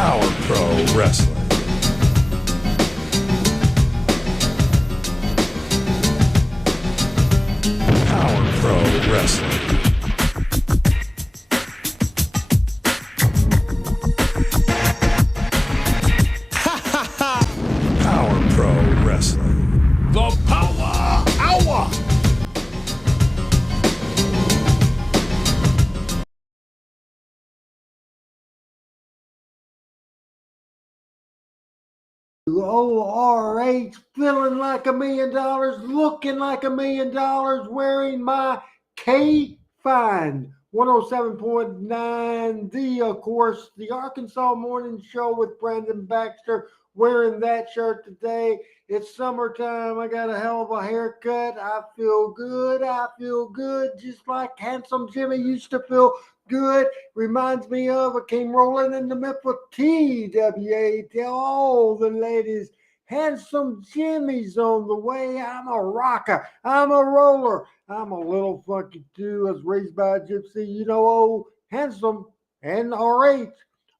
Power Pro Wrestling. Power Pro Wrestling. Power Pro Wrestling. The Powa Hour. ORH, feeling like $1 million, looking like $1 million, wearing my K-Fine 107.9, of course, the Arkansas Morning Show with Brandon Baxter, wearing that shirt today. It's summertime. I got a hell of a haircut. I feel good. Just like Handsome Jimmy used to feel good. Reminds me of I came rolling in the Memphis TWA. Tell all the ladies, Handsome Jimmy's on the way. I'm a rocker. I'm a roller. I'm a little funky too. I was raised by a gypsy. You know, old Handsome and RH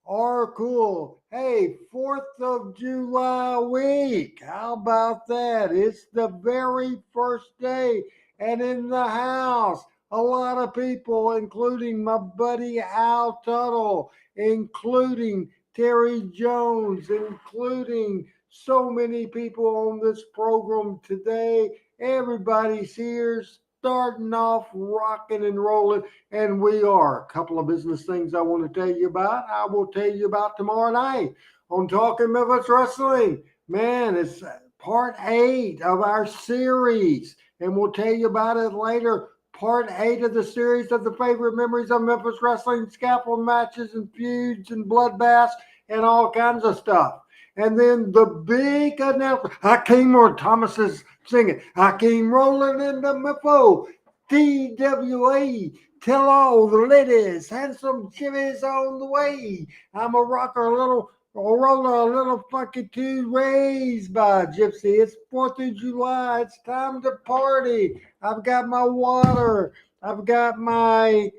are cool. Hey, 4th of July week. How about that? It's the very first day. And in the house, a lot of people, including my buddy Al Tuttle, including Terry Jones, including so many people on this program today. Everybody's here, starting off rocking and rolling, and we are. A couple of business things I want to tell you about. I will tell you about tomorrow night on Talking Memphis Wrestling. Man, it's part 8 of our series, and we'll tell you about it later. Part 8 of the series of the favorite memories of Memphis wrestling, scaffold matches and feuds and bloodbaths and all kinds of stuff. And then the big announcement. Hakeem Thomas is singing. Hakeem rolling in the Memphis TWA. Tell all the ladies, Handsome Jimmy's on the way. I'm a rocker, a roller, a little funky too, raised by a gypsy. It's 4th of July. It's time to party. I've got my water. I've got my,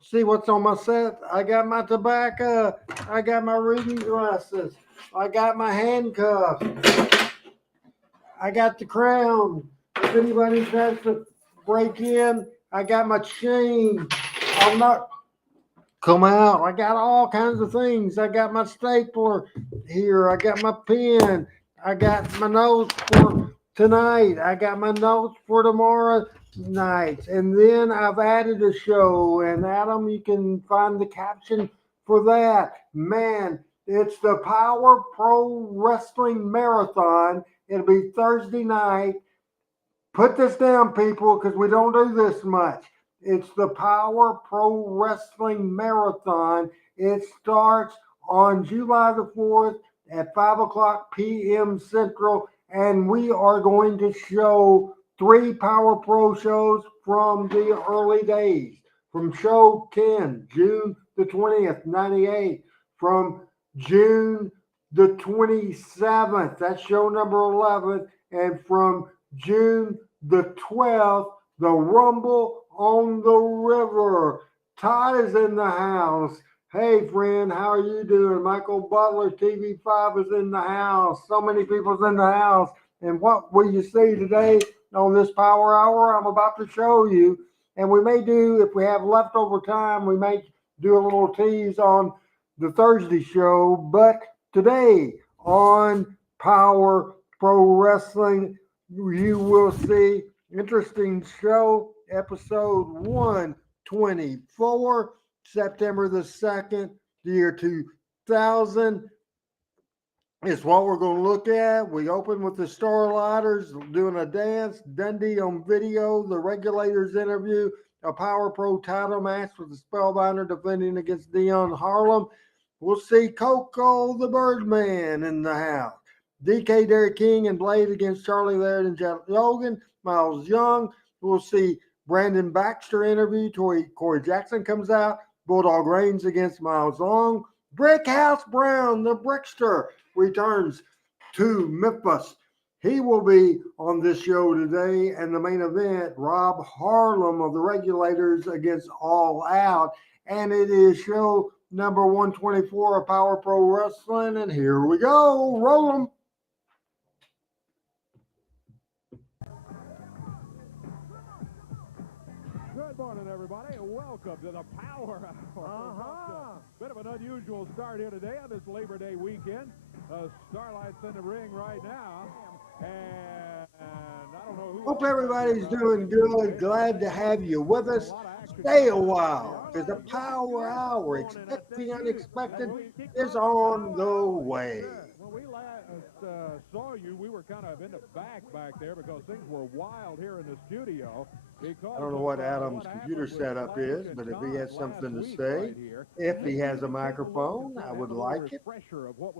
see what's on my set. I got my tobacco. I got my reading glasses. I got my handcuffs. I got the crown. If anybody tries to break in, I got my chain. I'll not come out. I got all kinds of things. I got my stapler here. I got my pen. I got my notes for tonight. I got my notes for tomorrow night. And then I've added a show. And Adam, you can find the caption for that. Man, it's the Power Pro Wrestling Marathon. It'll be Thursday night. Put this down, people, because we don't do this much. It's the Power Pro Wrestling Marathon. It starts on July the 4th at 5 o'clock p.m. Central, and we are going to show 3 Power Pro shows from the early days. From show 10, June the 20th, 98. From June the 27th, that's show number 11. And from June the 12th, the Rumble on the River. Todd is in the house. Hey, friend, how are you doing? Michael Butler, TV5, is in the house. So many people's in the house. And what will you see today on this Power Hour? I'm about to show you. And we may do, if we have leftover time, we may do a little tease on the Thursday show. But today on Power Pro Wrestling, you will see interesting show, episode 124, September the 2nd, the year 2000. Is what we're going to look at. We open with the Starlighters doing a dance, Dundee on video, the Regulators Interview, a Power Pro title match with the Spellbinder defending against Deon Harlem. We'll see Koko the Birdman in the house. DK Derrick King and Blade against Charlie Laird and Jett Logan. Miles Young. We'll see Brandon Baxter interview. Corey Jackson comes out. Bulldog reigns against Miles Long. Brickhouse Brown, the Brickster, returns to Memphis. He will be on this show today. And the main event, Rob Harlem of the Regulators against All Out. And it is show number 124 of Power Pro Wrestling, and here we go. Roll 'em. Good morning, everybody. Welcome to the Power Hour. Bit of an unusual start here today on this Labor Day weekend. Starlight's in the ring right now, and I don't know who. Hope everybody's doing good. Glad to have you with us. Stay a while, because the Power Hour, expect the unexpected, is on the way. When we last saw you, we were kind of in the back there because things were wild here in the studio. I don't know what Adam's computer setup is, but if he has something to say, if he has a microphone, I would like it.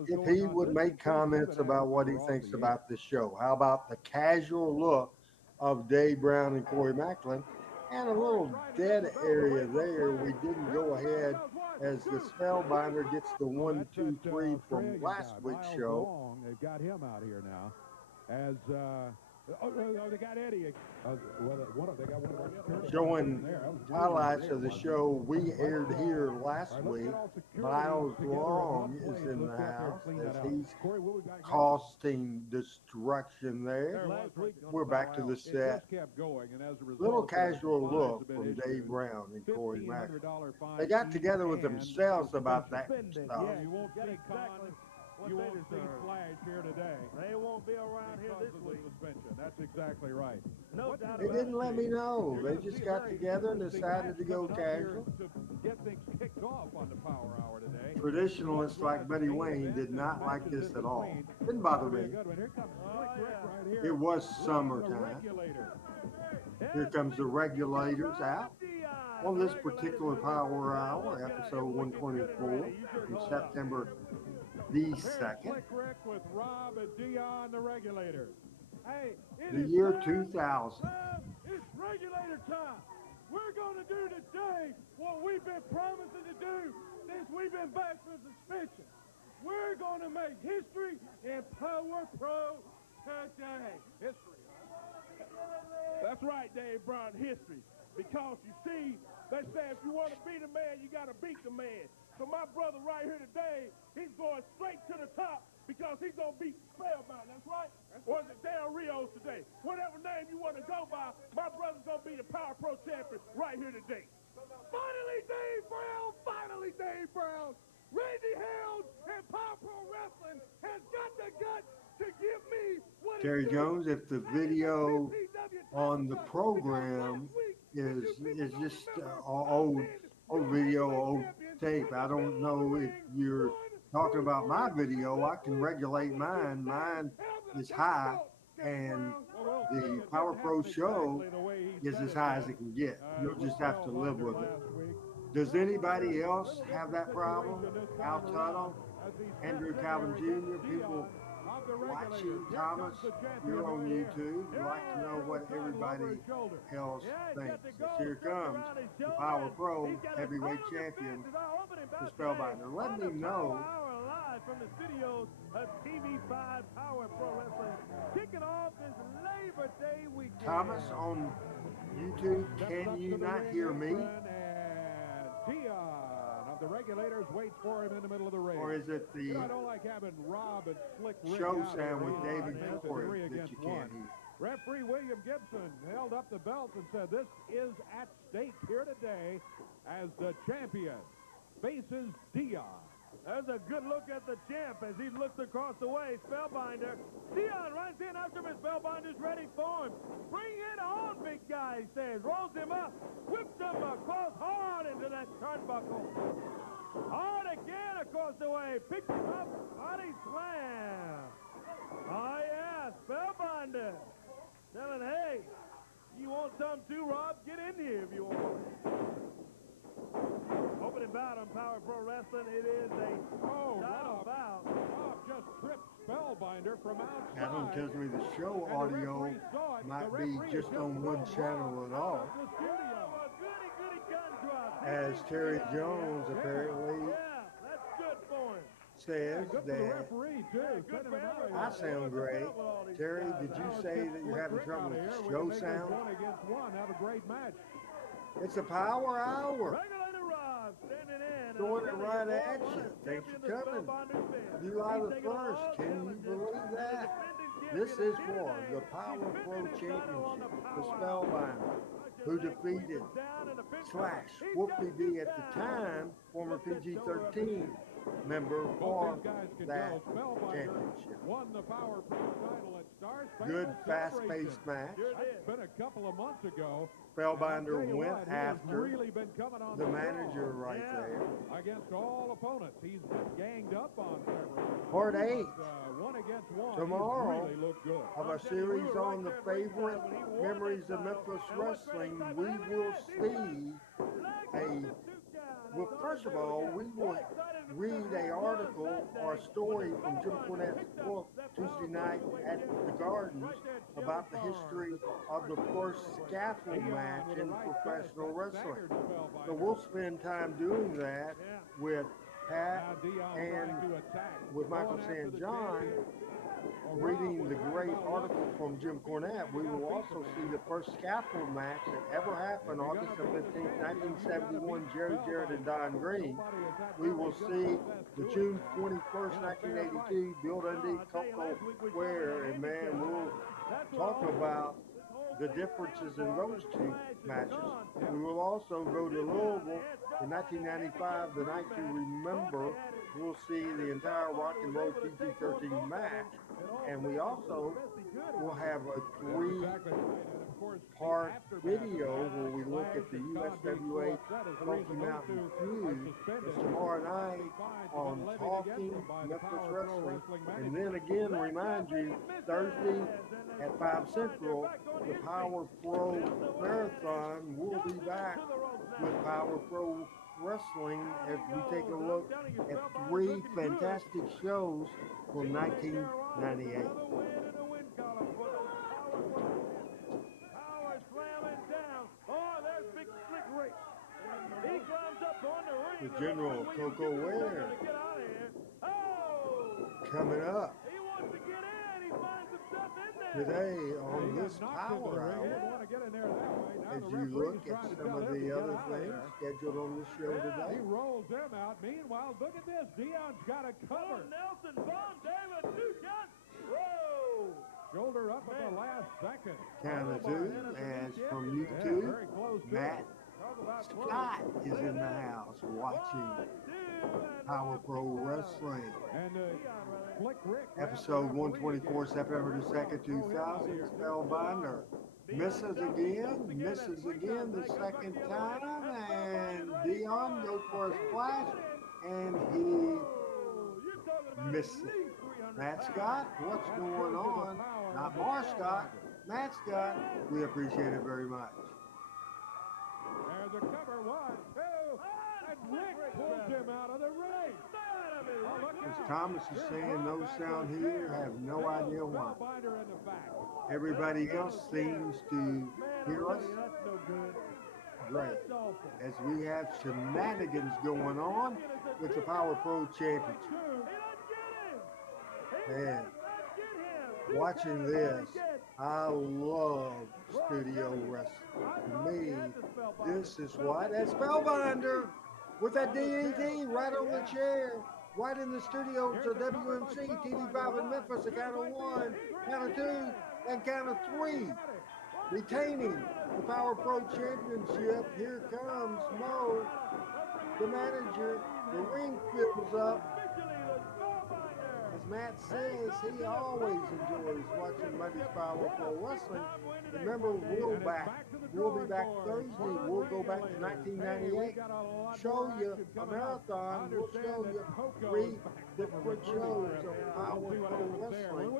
If he would make comments about what he thinks about the show. How about the casual look of Dave Brown and Corey Macklin, and a little dead area there? We didn't go ahead as the Spellbinder gets the 1, 2, 3 from last week's show. They've got him out here now as they got Eddie. Showing highlights of the show we aired here last week. Miles Long is in the house as he's costing destruction there. We're back to the set. Little casual look from Dave Brown and Corey Macklin. They got together with themselves about that stuff. You won't see Flash here today. They won't be around here this week. Suspension. That's exactly right. No doubt They didn't let me know. They just got together and decided to go casual. To get things kicked off on the Power Hour today. Traditionalists like Betty Wayne did not like this at all. Didn't bother me. It was summertime. Here comes the Regulators out on this particular Power Hour, episode 124 from September the 2nd, with Rob and Deon, the Regulators. Hey, the year 2000. It's Regulator time. We're going to do today what we've been promising to do since we've been back from suspension. We're going to make history in Power Pro today. History. That's right, Dave Brown, history. Because you see, they say if you want to beat a man, you got to beat the man. So my brother right here today, he's going straight to the top because he's going to beat Spellbinder. That's right. Or is it Darren Rios today? Whatever name you want to go by, my brother's going to be the Power Pro champion right here today. Finally, Dave Brown. Finally, Dave Brown. Randy Held and Power Pro Wrestling has got the guts to give me what Terry Jones, if the video on the program is just old video, old tape. I don't know if you're talking about my video. I can regulate mine. Mine is high, and the Power Pro show is as high as it can get. You'll just have to live with it. Does anybody else have that problem? Al Tuttle, Andrew Calvin Jr., people watching Thomas, you're on YouTube. You'd like to know what everybody else thinks. Here comes the Power Pro heavyweight champion, the Spellbinder. Let me know. Live from the studios of TV5 Power Pro Wrestling, kicking off this Labor Day weekend. Thomas on YouTube, can you not hear me? Deon of the Regulators waits for him in the middle of the ring. Or is it the I don't like having Rob and Slick Rick show out sound with here. David Corey that you can't hear? Referee William Gibson held up the belt and said this is at stake here today as the champion faces Deon. There's a good look at the champ as he looks across the way. Spellbinder. Deon runs in after him. Spellbinder's ready for him. Bring it on, big guy, he says. Rolls him up. Whips him across hard into that turnbuckle. Hard again across the way. Picks him up. Body slam. Oh, yeah. Spellbinder. Telling, hey, you want some too, Rob? Get in here if you want. Opening bout on Power Pro Wrestling, it is a title bout. Rob just tripped Spellbinder from outside. Adam tells me the show audio might be just on one channel at all. As Terry Jones apparently says that I sound great. Terry, did you say that you're having trouble with the show sound? Have a great match. It's a Power Hour. Regulator Rob standing in throwing it right at you. Thanks for coming. July the 1st. Can you believe that? This is for the Power Pro Championship, the Spellbinder, who defeated Slash Whoopie D at the time, former PG-13 member for that championship. Good fast-paced match. It's been a couple of months ago. Spellbinder went after the manager right there. Against all opponents, he's been ganged up on several. Part 8 one against one. tomorrow Really looked good. of our series on the favorite memories of Memphis wrestling. We will see well, first of all, we will read an article or story from Jim Cornette's book Tuesday night at the Gardens about the history of the first scaffold match in professional wrestling. So we'll spend time doing that with Pat and with Michael St. John, reading the great article from Jim Cornette. We will also see the first scaffold match that ever happened, August the 15th, 1971, Jerry Jarrett and Don Green. We will see the June 21st, 1982, Bill Dundee, Koko, Ware, and man, we'll talk about the differences in those two matches. We will also go to Louisville in 1995, the night to remember. We'll see the entire Rock and Roll PG-13 match, and we also will have a 3-part video where we look at the USWA Smoky Mountain Feud. It's tomorrow night on Talking Memphis Wrestling, and then again remind you, Thursday at 5 Central, the Power Pro Marathon will be back with Power Pro Wrestling as we take a look at 3 fantastic shows from 1998. The General Koko Ware coming up today on this Power Hour. As you look at some of the other things scheduled on the show today. He rolls them out. Meanwhile, look at this. Deon's got a cover. Nelson, Von David, 2 shots. Whoa! Shoulder up at the last second. Count of 2, as from YouTube, Matt Scott is in the house watching Power Pro Wrestling. And Flick Rick. Episode 124, September 2nd, 2000, Spellbinder. Misses again the second time, and Deon goes for a splash, and he misses it. Matt Scott, what's going on? Not Mar Scott, Matt Scott. We appreciate it very much. There's a cover, 1, 2, and Rick pulls him out of the ring. As Thomas is saying, those down here have no idea why. Everybody else seems to hear us. Great. As we have shenanigans going on with the Power Pro Championship. Man, watching this, I love studio wrestling. To me, this is what that Spellbinder with that DDT right on the chair. Right in the studio, so WMC, TV5 in Memphis, a count of 1, count of 2, and count of 3. Retaining the Power Pro Championship. Here comes Mo, the manager. The ring fills up. As Matt says, he always enjoys watching Monday's Power Pro Wrestling. Remember, we'll be back Thursday. We'll go back to 1998. Show you a marathon. We'll show you 3 different shows of Power Pro Wrestling.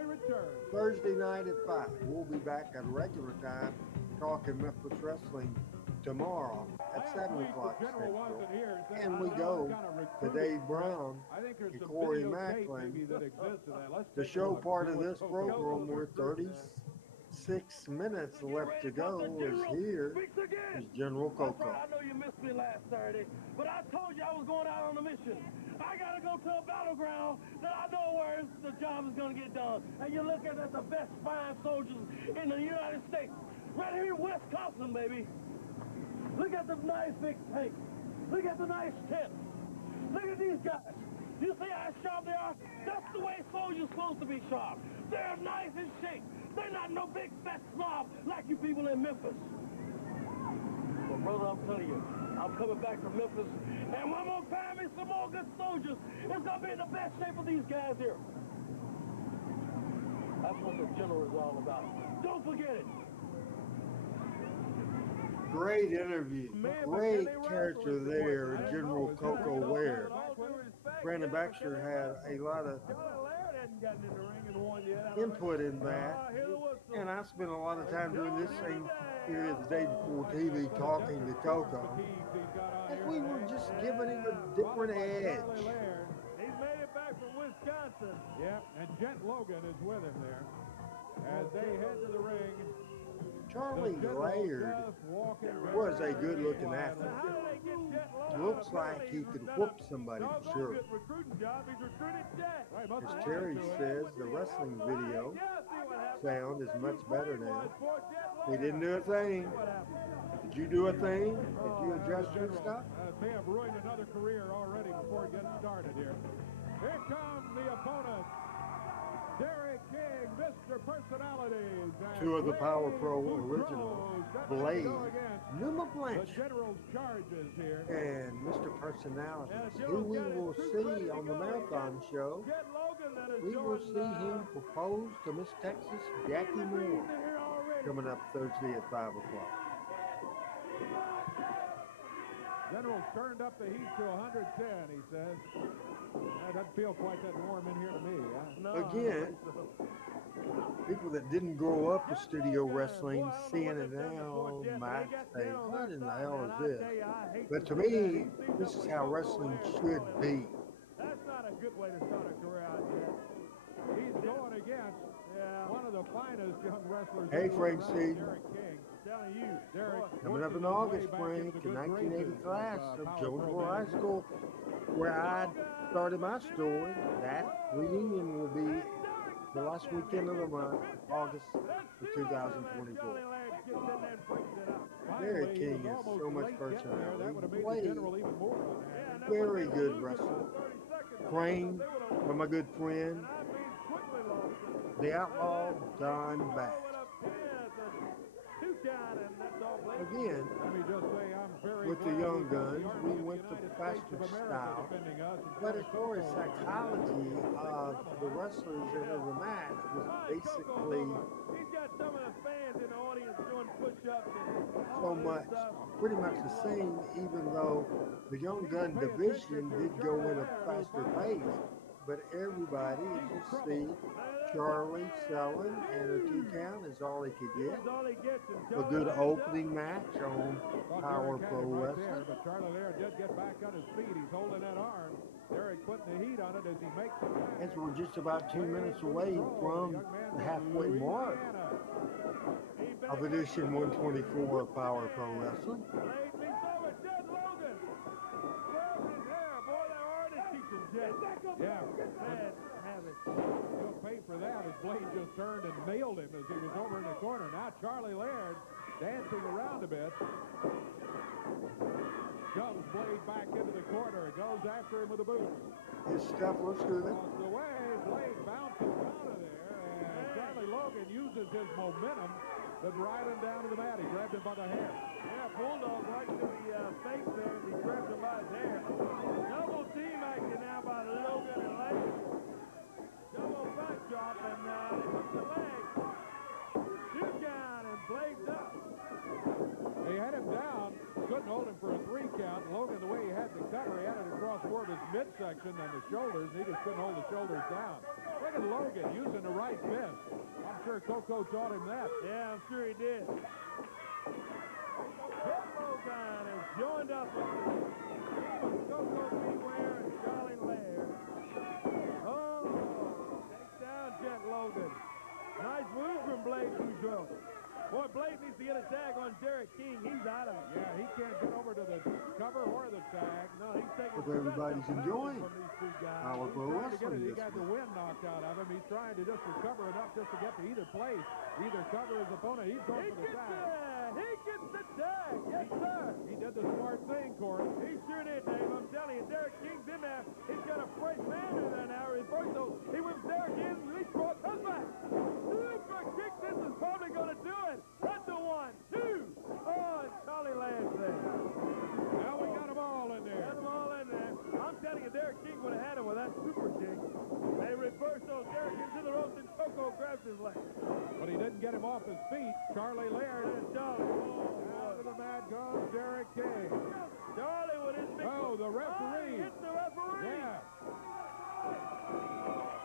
Thursday night at 5. We'll be back at regular time talking Memphis Wrestling tomorrow at 7 o'clock Central. And we go to Dave Brown and Corey Macklin. The show part of this program, we're 36 minutes left to go, is here is General Koko. I know you missed me last Saturday, but I told you I was going out on a mission. I got to go to a battleground that I know where the job is going to get done. And you're looking at the best fine soldiers in the United States. Right here in Wisconsin, baby. Look at the nice big tank. Look at the nice tent. Look at these guys. You see how sharp they are? That's the way soldiers supposed to be sharp. They're nice in shape. They're not no big fat slob like you people in Memphis. Well, brother, I'm telling you, I'm coming back from Memphis, and one more time and some more good soldiers. It's gonna be in the best shape of these guys here. That's what the general is all about. Don't forget it. Great interview. Great character there, General Koko Ware. Brandon Baxter had a lot of Laird hadn't gotten in the ring and won yet. input in that. And I spent a lot of time during this same period the day before TV talking to Koko. As we were just giving him a different edge. He's made it back from Wisconsin. Yep, and Jett Logan is with him there. As they head to the ring, Charlie Laird was a good-looking athlete. Looks like he could whoop somebody for sure. As Terry says, the wrestling video sound is much better now. We didn't do a thing. Did you do a thing? Did you adjust your stuff? May have ruined another career already before it gets started here. Here comes the opponent. Derrick King, Mr. Personalities. Two of the Power Pro originals, Blade, Numa Blanche, The General's charges here. and Mr. Personalities, who we will see on the Marathon show. We will see him propose to Miss Texas Jackie Moore coming up Thursday at 5 o'clock. General's turned up the heat to 110, he says. That doesn't feel quite that warm in here to me. Huh? Again, people that didn't grow up with studio wrestling, seeing it now, might say, what in the hell is this? But to me, this is how wrestling should be. That's not a good way to start a career out yet. He's going against one of the finest young wrestlers. Hey, Frank C. Derrick King. Telling you, Derrick, Coming up in August, Frank, the 1980 class of Jonesboro High School, where I started my story. That reunion will be the last weekend of the month, August of 2024. Derrick King has so much personality. Blade, very good wrestler. Trained by my good friend, the Outlaw Don Baxter. Again, with the Young Guns, we went the faster style. But as far as psychology of the wrestlers in the match was basically so much, pretty much the same, even though the Young Gun division did go in a faster pace. But everybody, as you see, Charlie selling, and a 2 count is all he could get. A good opening match on Power Pro Wrestling. But Charlie Laird did get back on his feet. He's holding that arm. Derrick putting the heat on it as he makes it. As we're just about 2 minutes away from the halfway mark of edition 124 of Power Pro Wrestling. Yeah. He'll pay for that as Blade just turned and nailed him as he was over in the corner. Now Charlie Laird dancing around a bit. Shoves Blade back into the corner. Goes after him with the boots. His stuff looks good. Off the way, Blade bounces out of there. And Charlie Logan uses his momentum to ride him down to the mat. He grabbed him by the hair. Yeah, Bulldog right to the face there, and he grabbed him by his hair. Double team action now by Logan and Laird. Double back drop, and they hook the leg. 2 count, and Blade's up. They had him down, couldn't hold him for a 3 count. Logan, the way he had the cover, he had it across more of his midsection than the shoulders. He just couldn't hold the shoulders down. Look at Logan using the right fist. I'm sure Koko taught him that. Yeah, I'm sure he did. Logan has joined up with the team of Koko Ware and Charlie Laird. Oh, takes down Jett Logan. Nice move from Blade Boudreaux. Boy, Blade needs to get a tag on Derrick King. He's out of it. Yeah, he can't get over to the cover or the tag. No, he's taking. Hope everybody's enjoying Power Pro Wrestling He this got the week. wind knocked out of him. He's trying to just recover enough just to get to either place. Either cover his opponent. He's going for the tag. He gets the tag. Yes, sir. He did the smart thing, Corey. He sure did, Dave. I'm telling you, Derrick King's in there. He's got a fresh man in there now. Reversal. He whips Derrick in. Leap ball. Comes back. Super kick. This is probably going to do it. That's the 1, 2. Oh, and Charlie lands there. Now we got them all in there. Got them all in there. I'm telling you, Derrick King would have had him with that super kick. They reverse those. Derrick into the ropes, and Koko grabs his leg. But he didn't get him off his feet. Charlie Laird. Charlie. Out of the mat goes Derrick King. Charlie with his big... Oh, the referee. He hits the referee. Yeah.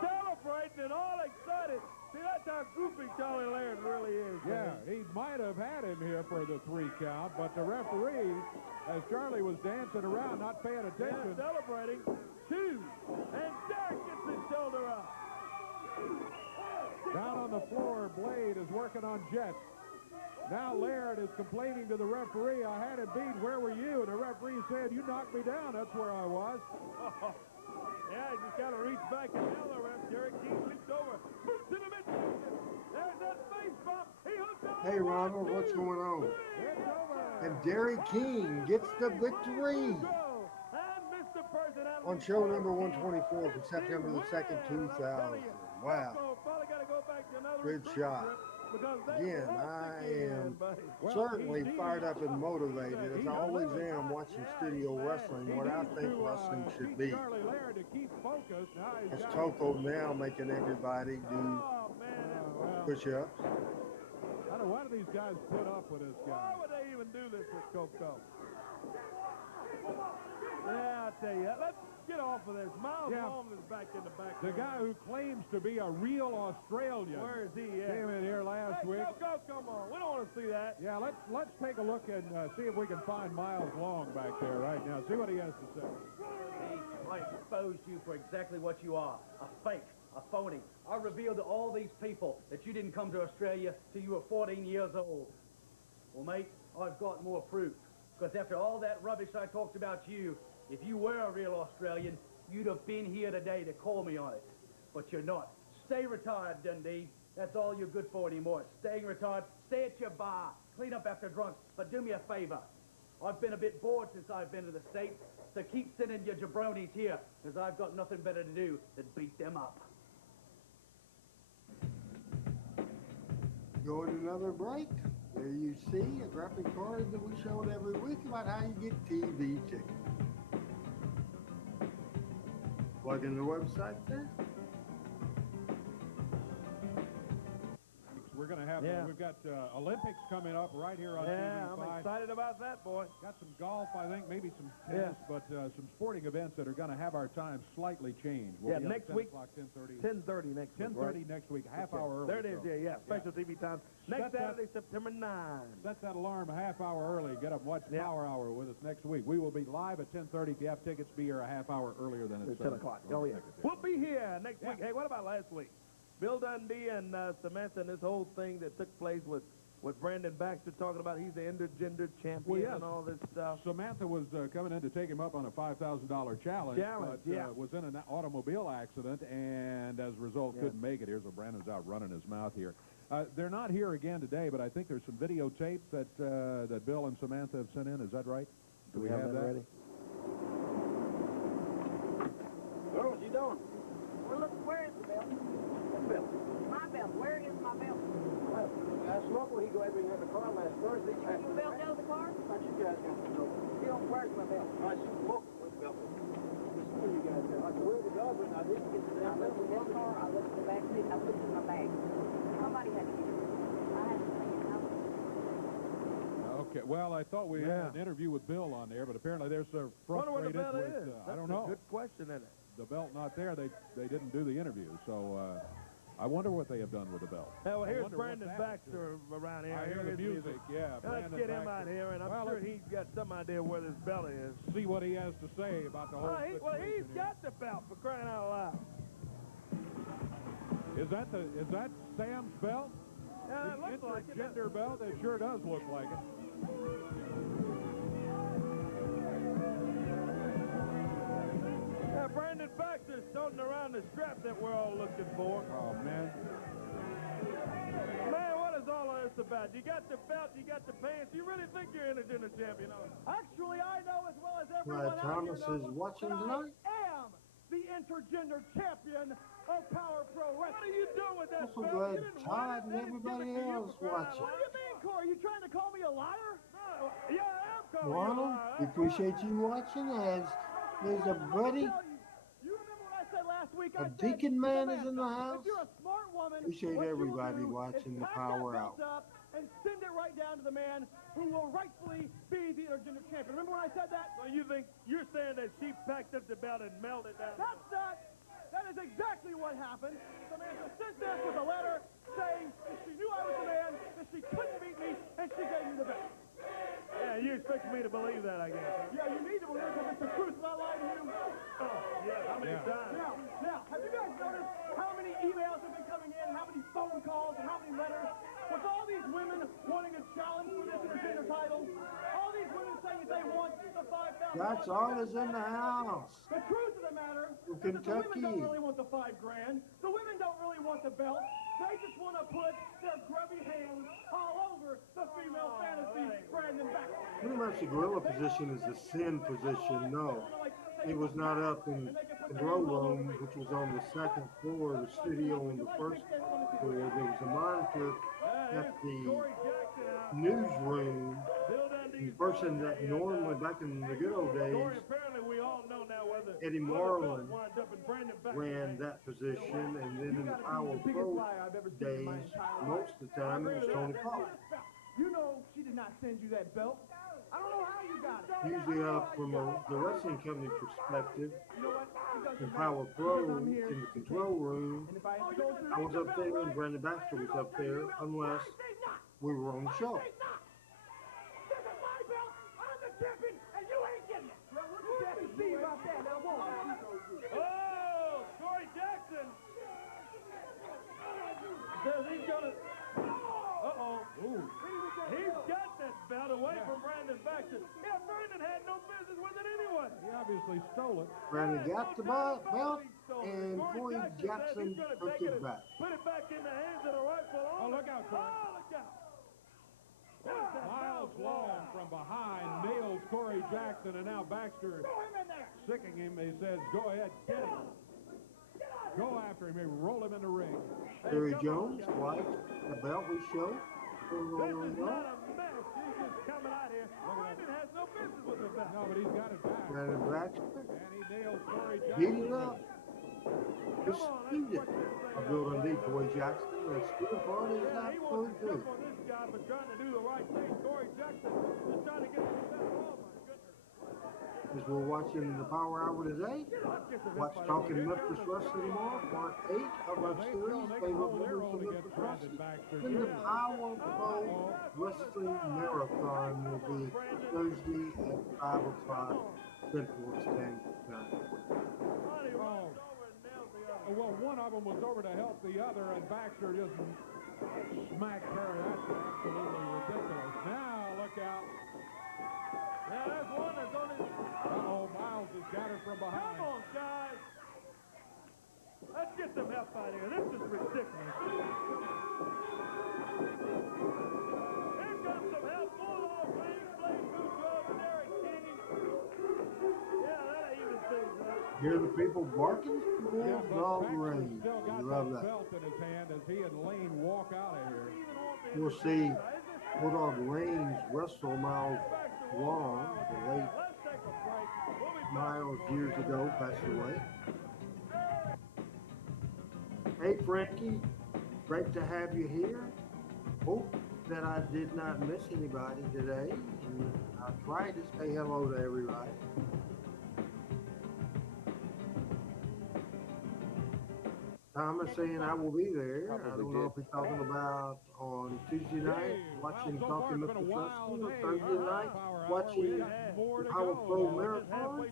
Celebrating and all excited. See, that's how goofy Charlie Laird really is. Yeah, man. he might have had him here for the 3 count, but the referee, as Charlie was dancing around, not paying attention. Yeah, celebrating. 2. And Derrick gets his shoulder up. Down on the floor, Blade is working on Jett. Now Laird is complaining to the referee, I had him beat, where were you? And the referee said, you knocked me down, that's where I was. Yeah, he just got to reach back and yell the ref. Derrick King leaps over. Boot to the midsection. There's that face bump. He hooks on. Hey, Ronald, what's going on? It's over. And Derrick King gets the victory on show number 124 from September the 2nd, 2000. Wow. Good shot. Again, I am certainly fired up and motivated, as I always am, watching studio wrestling, what I think wrestling should be. As Koko now making everybody do push-ups. I don't know, why do these guys put up with this guy? Why would they even do this with Koko? Yeah, I'll tell you. Let's get off of this. Miles Long is back in the back. The guy who claims to be a real Australian. Where is he at? Came in here last week. Koko, come on. We don't want to see that. Yeah, let's take a look and see if we can find Miles Long back there right now. See what he has to say. I exposed you for exactly what you are, a fake, a phony. I revealed to all these people that you didn't come to Australia till you were 14 years old. Well, mate, I've got more proof. Because after all that rubbish I talked about you, if you were a real Australian, you'd have been here today to call me on it. But you're not. Stay retired, Dundee. That's all you're good for anymore. Staying retired, stay at your bar, clean up after drunks. But do me a favor. I've been a bit bored since I've been to the States, so keep sending your jabronis here, because I've got nothing better to do than beat them up. Going to another break. There you see a graphic card that we showed every week about how you get TV tickets. Plug in the website there. We're going to have, we've got Olympics coming up right here on TV5. I'm excited about that, boy. Got some golf, I think, maybe some tennis, but some sporting events that are going to have our time slightly changed. We'll be next week. 10:30. 10:30 next week. 10:30 next week, half hour early. There it is, special TV time. Next Saturday, September 9. Set that alarm a half hour early. Get up and watch Power Hour with us next week. We will be live at 10:30. If you have tickets, be here a half hour earlier than it's 10 o'clock. Oh, yeah. We'll be here next week. Hey, what about last week? Bill Dundee and Samantha and this whole thing that took place with Brandon Baxter talking about he's the intergender champion and all this stuff. Samantha was coming in to take him up on a $5,000 challenge, but was in an automobile accident and as a result couldn't make it. Here's where Brandon's out running his mouth here. They're not here again today, but I think there's some videotape that Bill and Samantha have sent in. Is that right? Do we have that ready? Well, what you doing? Well, look, where is the belt? What belt? My belt. Where is my belt? Smoker, he go over in the car last Thursday. Are you belt out of the car? Thought you guys got to know. Bill, where's my belt? I see smoke with the belt. Listen to you guys. I swear to God, but I didn't get to I that looked in this car. I looked in the back seat. I looked in my bag. Somebody had to get it. I had to take it out. Okay, well, I thought we had an interview with Bill on there, but apparently they're so frustrated with, I don't know. Good question, isn't it? The belt not there, they didn't do the interview, so I wonder what they have done with the belt. Yeah, well, here's Brandon Baxter around here. I hear the music, Let's get him out here, and I'm sure he's got some idea where this belt is. See what he has to say about the whole situation. Well, he's got the belt, for crying out loud. Is that Sam's belt? Yeah, it looks like it. Gender belt? It sure does look like it. Brandon Baxter's toting around the strap that we're all looking for. Oh, man. Man, what a is all of this about? You got the belt, you got the pants. You really think you're intergender champion? Actually, I know as well as everyone Glad out Thomas here is knows watching that tonight. I am the intergender champion of Power Pro Wrestling. What are you doing with that Also belt? glad You didn't Todd win and it. They didn't give everybody it to you else for crying out watching. What do you mean, Corey? You trying to call me a liar? loud. Yeah, I am calling you a Ronald, liar. we appreciate you watching as there's a buddy. You remember what I said last week? A I said, Deacon man is in the Samantha, house. if you're a smart woman, Appreciate what you'll everybody do watching is the pack Power that Hour. belt up and send it right down to the man who will rightfully be the intergender champion. Remember when I said that? So you think you're saying that she packed up the belt and melted down? That's not. That is exactly what happened. Samantha sent this with a letter saying that she knew I was the man, that she couldn't beat me, and she gave me the belt. Yeah, you expect me to believe that, I guess. Yeah, you need to believe it because it's the truth. Am I lying to you? Yeah, how many times? Now, have you guys noticed how many emails have been coming in, how many phone calls, and how many letters? With all these women wanting a challenge for this intergender title, all these women saying that they want the $5,000. That's artists in the house. The truth of the matter From is that the women Kentucky. don't really want the $5 grand. The women don't really want the belt. They just want to put their grubby hands all over the female fantasy Brandon Baxter. Pretty much the gorilla position is the sin position. No, it was not up in the control room, which was on the second floor of the studio on the first floor. There was a monitor at the newsroom. The person that normally, back in the good old days, Apparently we all know now whether Eddie Marlin wound up in Brandon Baxter. ran that position, and then in the Power Pro days, most of the time it was Tony Powa. You know she did not send you that belt. I don't know how you got it. Usually from the wrestling company perspective, You know what? It doesn't in matter. Power Pro, Because I'm here in the to control room, And if I have to go through I was up there and Brandon Baxter was up there, unless we were on the show. This is my belt. I'm the champion, and you ain't getting it. Well, what you have to see about that now, won't you? Oh, Corey Jackson says he's gonna. He's got that belt away from Brandon Baxter. Yeah, Brandon had no business with it anyway. He obviously stole it. Brandon got the belt, and Corey Corey says Jackson he's gonna took take it back. Put it back in the hands of the rightful owner. Oh, look out, Corey. Oh, look out. Miles Long from behind nails Corey Jackson, and now Baxter sicking him. He says, go ahead, get him. Go after him. Roll him in the ring. Terry Jones, white, the belt we showed. This is not a match. He's just coming out here. Brandon has no business with the belt. No, but he's got it back. Brandon Baxter, And he nails Corey Jackson. beat it up. Disputed. I built on D. Corey Jackson. The stupid part is not He supposed wants to to do. jump on this guy for trying to do the right thing. Corey Jackson is trying to get the belt. Oh, my goodness. As we're watching the Power Hour today, watch Talking Memphis Wrestling tomorrow, part 8 of our series, favorite members of Memphis Wrestling. Then the Power Pro Wrestling Marathon will be Thursday at 5 o'clock Central Standard Time. Well, one of them was over to help the other, and Baxter just smacked her. That's absolutely ridiculous. Now, look out. Now, there's one that's on his... Uh-oh, Miles has got her from behind. Come on, guys. Let's get some help out here. This is ridiculous. Here comes some help. Bulldog, Blaze, Bulldog, Derrick, King. Yeah, that even things up. Hear the people barking? Yeah, Bulldog but Baxter Reigns. still got Love that that. belt in his hand as he and Lane walk out of here. We'll see Bulldog Reigns wrestle Miles Long, the late Let's take a break. We'll be back. Miles years ago passed away. Hey Frankie, great to have you here. Hope that I did not miss anybody today, and I tried to say hello to everybody. Thomas saying I will be there. I don't know if he's talking about on Tuesday night watching Talking Memphis Wrestling, or Thursday night watching the Power Pro Marathon,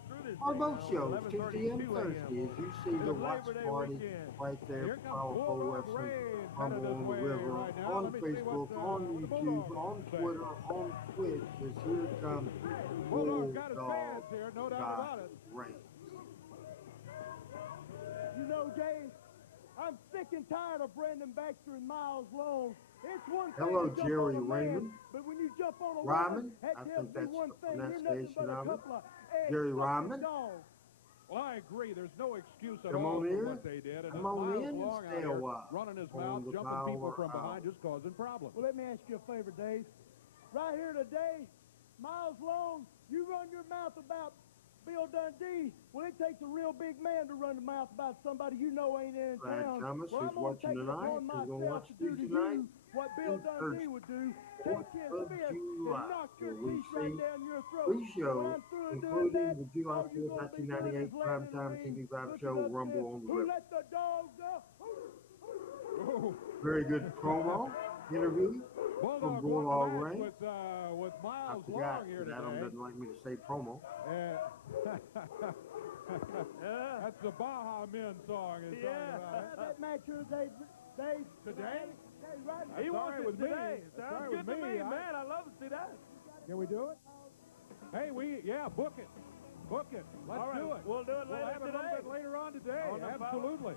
or both shows, Tuesday and Thursday. As you see the watch party right there for Power Pro Wrestling, Rumble on the River, on Facebook, on YouTube, on Twitter, on Twitch, as here comes Bulldog got his Bulldog fans here, no doubt about it. Reigns. You know, Jay, I'm sick and tired of Brandon Baxter and Miles Long. It's one thing Hello, to jump Jerry on a man, Raymond. but when you jump on a Ryman, woman, that I tells think me that's one the thing. You're nothing pronunciation but a of it. couple of Jerry Ryman. dogs. Well, I agree. There's no excuse at Come all on for in. what they did. And Come on Miles in and Long stay out a here while running his on mouth, the jumping people Power from behind, Hour. just causing problems. Well, let me ask you a favor, Dave. Right here today, Miles Long, you run your mouth about Bill Dundee. Well, it takes a real big man to run the mouth about somebody you know ain't in Brad town. Thomas, Well, who's I'm going to watching take it tonight, upon who's going to myself watch to do you to tonight. you what Bill And Dundee Thursday, would do. 4th Take his of fist July, and knock your where we teeth right see down your throat. three When shows, I'm through doing including that, the July all you're 4th, going to be doing 1998 is laying in the primetime ring, TV vibe looking show, up Rumble saying, on the who River. let the dogs out? Oh. Very good promo interview from Bulldog Bulldog won the Ray. match with I Miles forgot Long here that Adam today. doesn't like me to say promo. That's the Baja Men song. Is That match here, Dave. Today? Right. He wants it with today. Sounds good to me, man. I love to see that. Can we do it? Hey, book it. Book it. Let's All right, do it. we'll do it We'll later have it a little today. bit later on today. On the Absolutely.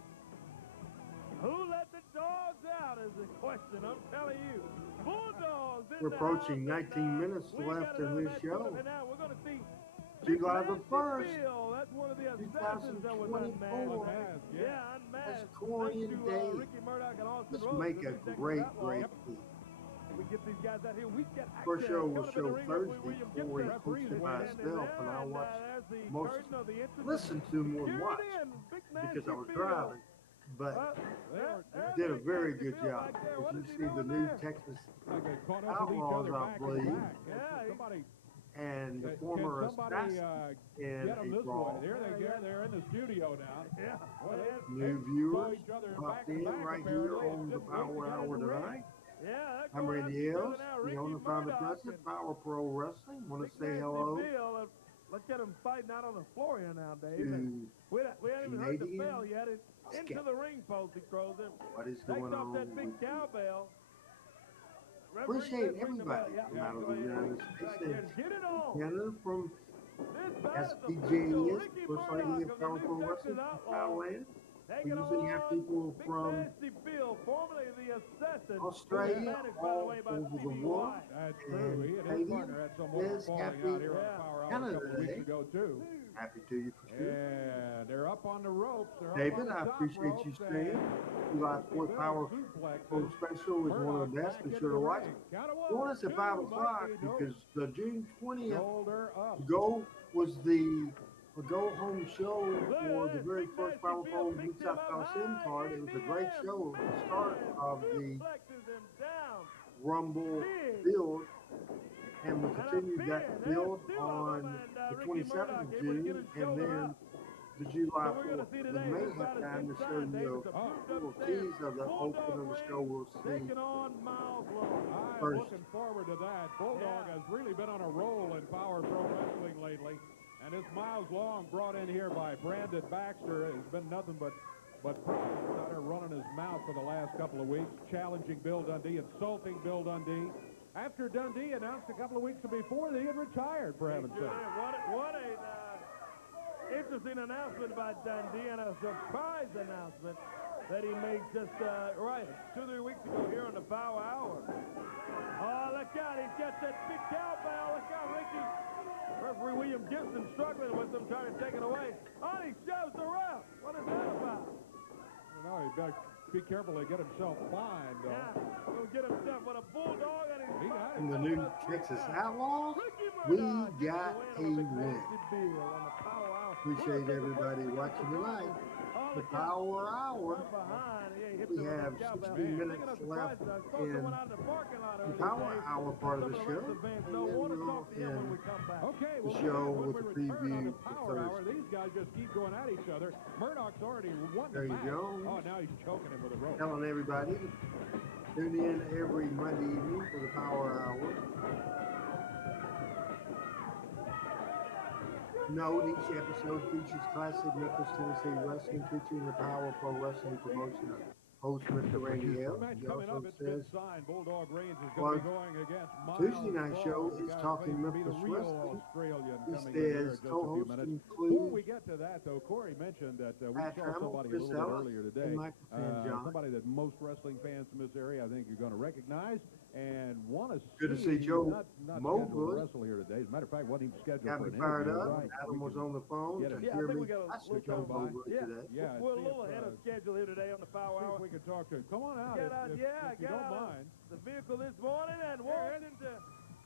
Who let the dogs out is the question. I'm telling you. Bulldogs. We're approaching 19 minutes left in this show. Now we're going to see July the 1st, That's one of the assassins that was 2024. unmasked. Yeah, unmasked. That's Korean Day. Ricky Murdoch and Austin Let's Rhodes, make the a new Texas great Outlaws. week. We get these guys out here. We get First show will show Thursday Thursday before he puts it by himself, and I'll watch most, listen to more than watch, because I was driving, but did a very good job. As you see the new Texas Outlaws, I believe, and the former assassin in a brawl. Here they go. They're in the studio now. Yeah. New viewers popped in right here on the Power Hour tonight. Yeah, I'm Randy Ells, the owner, founder, president, Power Pro Wrestling. Want to say hello Let's get them fighting out on the floor here now, Dave. to We haven't even heard the Canadian bell yet. Into the ring post he throws him. what is Takes going off on that big with cowbell. Appreciate everybody from out of the United States and Get it on. Canada, from This SPJS, First Lady of Power Pro Wrestling from Thailand. We usually have people from formerly the assassin. Australia all over the world. That's true. And He and his Katie partner had someone is falling happy out here on the Power Hour a Canada couple of weeks Day. ago, too. Happy to you for sure. And they're up on the ropes. They're up David, on the I top appreciate you ropes, staying. and July 4th Power Pro Special is one of the best. Be sure to watch it. Join us at 5 o'clock because the June 20th Shoulder up. Go was the go home show for the very first Power Pro Mid-South Coliseum card. It was a great show. It was the start of the Rumble build, and we continued that build on the 27th of June, and then the July 4th. We may have time to show you a little tease of the open of the show. We'll see I'm first. looking forward to that. Bulldog has really been on a roll in Power Pro Wrestling lately. And this Miles Long, brought in here by Brandon Baxter, has been nothing but problems out there running his mouth for the last couple of weeks, challenging Bill Dundee, insulting Bill Dundee. After Dundee announced a couple of weeks before that he had retired, for heaven's sake. What a interesting announcement by Dundee, and a surprise announcement that he made just 2-3 weeks ago here on the Power Hour. Oh, look out, he's got that big cowbell. Look out, Ricky. Referee William Gibson struggling with him, trying to take it away. Oh, he shoves the ref. What is that about? No, he better be careful to get himself fined. Yeah, he'll get himself with a bulldog and He got it. From the new Texas Outlaws, we got a win. Appreciate everybody watching tonight. The Power Hour. We have 60 minutes left in the Power Hour part of the show, and then we'll end Okay, the well, show when with we a return on preview the for Power Hour, Thursday. these guys just keep going at each other. Murdoch's already won the There you match. go. Oh, now he's choking him with a rope. Telling everybody to tune in every Monday evening for the Power Hour. Note each episode features classic Memphis, Tennessee wrestling featuring the Power Pro Wrestling promotion host, Mr. Randy L. Match He coming up, also it's been says signed. Bulldog Reigns is Well, going to be going against Miles Tuesday night Ball, show the is guy Talking claims to be the Memphis real Wrestling. Australian He coming in here in says just a few co-hosts minutes. Before include we get to that, though, Corey mentioned that we Pat saw Trammell, somebody a Chris little bit Ellis, earlier and today. Michael Sanjon. Somebody that most wrestling fans from this area, I think you're going to recognize and want to see. Good to see Joe Not scheduled to Mobley. wrestle here today. As a matter of fact, wasn't even scheduled Got for me an fired interview. up. Right. Adam was on the phone get to him. Yeah, I hear think me. we got a I little should Joe time. Mobley Yeah. today. Yeah, We're a see little if, ahead of schedule here today on the Power see Hour. if we can talk to him. Come on out Get out, if you get don't out of mind. the vehicle this morning and walk into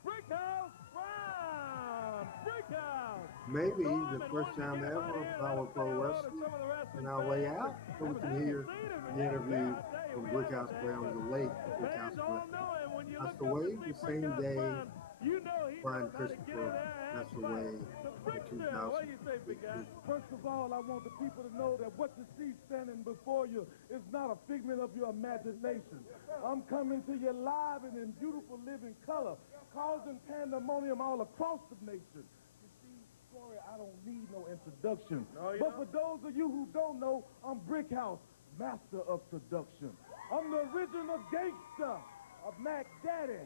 Brickhouse Brown. Brickhouse. Maybe Norman the first wanted to time get him ever out of here. Power Let us Pro say hello to Wrestling. some of the wrestling And our way fans. out, so we Haven't can hear seen him in the interview years. I tell you, from we Brickhouse haven't Brown, had the late fans Brickhouse all Brown. know him. When you That's look the up way, and see the same Brickhouse day Brown, you know he Brian knows how to get in Christopher there and passed fight. away The in Brickster, what do you say, big guy? 2018. First of all, I want the people to know that what you see standing before you is not a figment of your imagination. I'm coming to you live and in beautiful living color, causing pandemonium all across the nation. You see, Corey, I don't need no introduction. No, you but don't? for those of you who don't know, I'm Brickhouse, master of production. I'm the original gangster of Mac Daddy.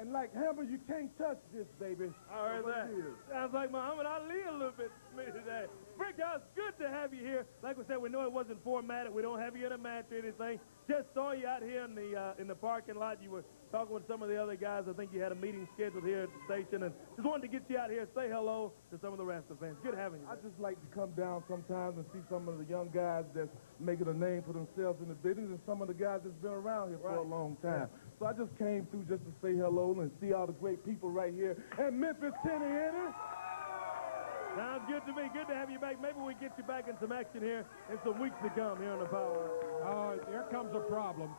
And like Hammer, you can't touch this, baby. I heard What that. it is. Sounds like Muhammad Ali a little bit to me today. Brickhouse, good to have you here. Like we said, we know it wasn't formatted. We don't have you in a match or anything. Just saw you out here in the parking lot. You were talking with some of the other guys. I think you had a meeting scheduled here at the station, and just wanted to get you out here, say hello to some of the wrestling fans. Good having you. I just like to come down sometimes and see some of the young guys that's making a name for themselves in the business and some of the guys that's been around here for a long time. So I just came through just to say hello and see all the great people right here in Memphis, Tennessee. Sounds good to me. Good to have you back. Maybe we get you back in some action here in some weeks to come here on the Power. Here comes a problem.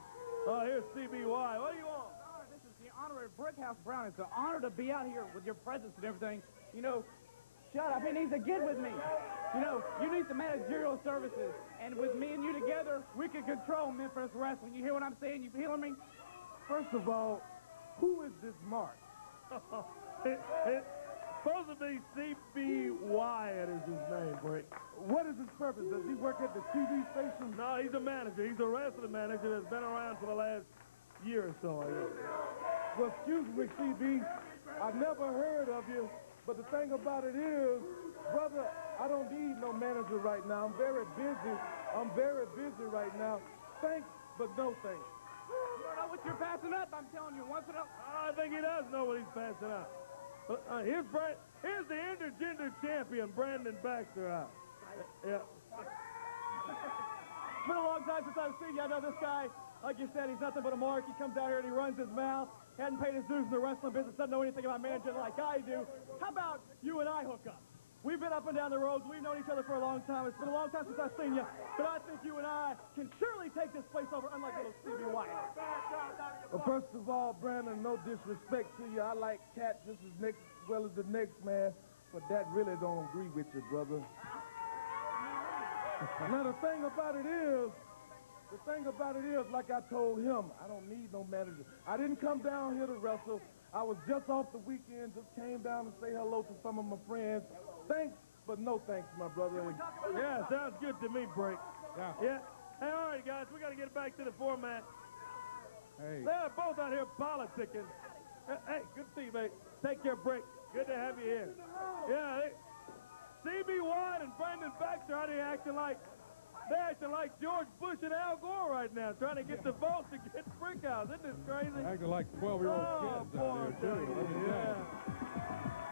Here's CBY. What do you want? This is the honorary Brickhouse Brown. It's an honor to be out here with your presence and everything. You know, shut up. He needs to get with me. You know, you need some managerial services. And with me and you together, we can control Memphis wrestling. You hear what I'm saying? You feeling me? First of all, who is this Mark? It's supposed to be CB Wyatt is his name, Brick. What is his purpose? Does he work at the TV station? No, he's a manager. He's a wrestling manager that's been around for the last year or so, I guess. Well, excuse me, CB. I never heard of you, but the thing about it is, brother, I don't need no manager right now. I'm very busy. Right now. Thanks, but no thanks. You don't know what you're passing up. I'm telling you, once in a... I think he does know what he's passing out. Here's the intergender champion, Brandon Baxter out. Yeah. It's been a long time since I've seen you. I know this guy, like you said, he's nothing but a mark. He comes out here and he runs his mouth. Hadn't paid his dues in the wrestling business, doesn't know anything about managing like I do. How about you and I hook up? We've been up and down the roads. We've known each other for a long time. It's been a long time since I've seen you, but I think you and I can surely take this place over, unlike little Stevie White. Well, first of all, Brandon, no disrespect to you. I like Cat just as well as the next man, but that really don't agree with you, brother. Now, the thing about it is, like I told him, I don't need no manager. I didn't come down here to wrestle. I was just off the weekend, just came down to say hello to some of my friends. Thanks, but no thanks, my brother. Yeah, sounds good to me, Brick. Yeah. Hey, all right, guys, we got to get back to the format. Hey. They're both out here politicking. Hey, good to see you, mate. Take care, Brick. Good to have you here. Yeah, CB White and Brandon Baxter out here acting like George Bush and Al Gore right now, trying to get the votes to get Brickhouse. Isn't this crazy? Acting like 12-year-old kids boy, out here, too. Let me tell you.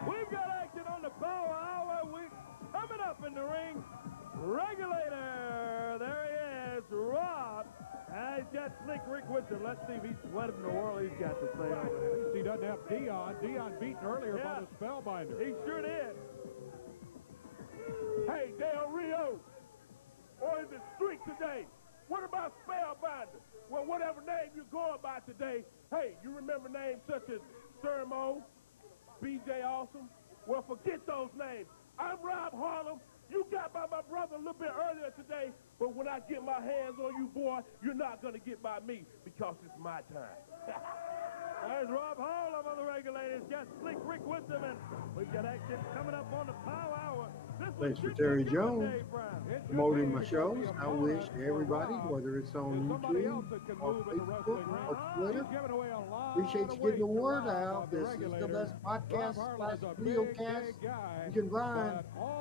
We've got action on the Power Hour. Coming up in the ring, Regulator. There he is, Rob. He's got Slick Rick with him. Let's see if he's what in the world he's got to say over there. He doesn't have Deon. Deon beaten earlier by the Spellbinder. He sure did. Hey, Del Rio, or in the street today, what about Spellbinder? Well, whatever name you're going by today, hey, you remember names such as Sermo, BJ Awesome? Well, forget those names. I'm Rob Harlem. You got by my brother a little bit earlier today, but when I get my hands on you, boy, you're not going to get by me because it's my time. There's Rob Harlem of the Regulators. Got Slick Rick with them, and we've got action coming up on the Power Hour. Thanks for Terry Jones promoting my shows. I wish everybody, whether it's on YouTube or Facebook or Twitter, appreciate you getting the word out. This is the best podcast / videocast you can find.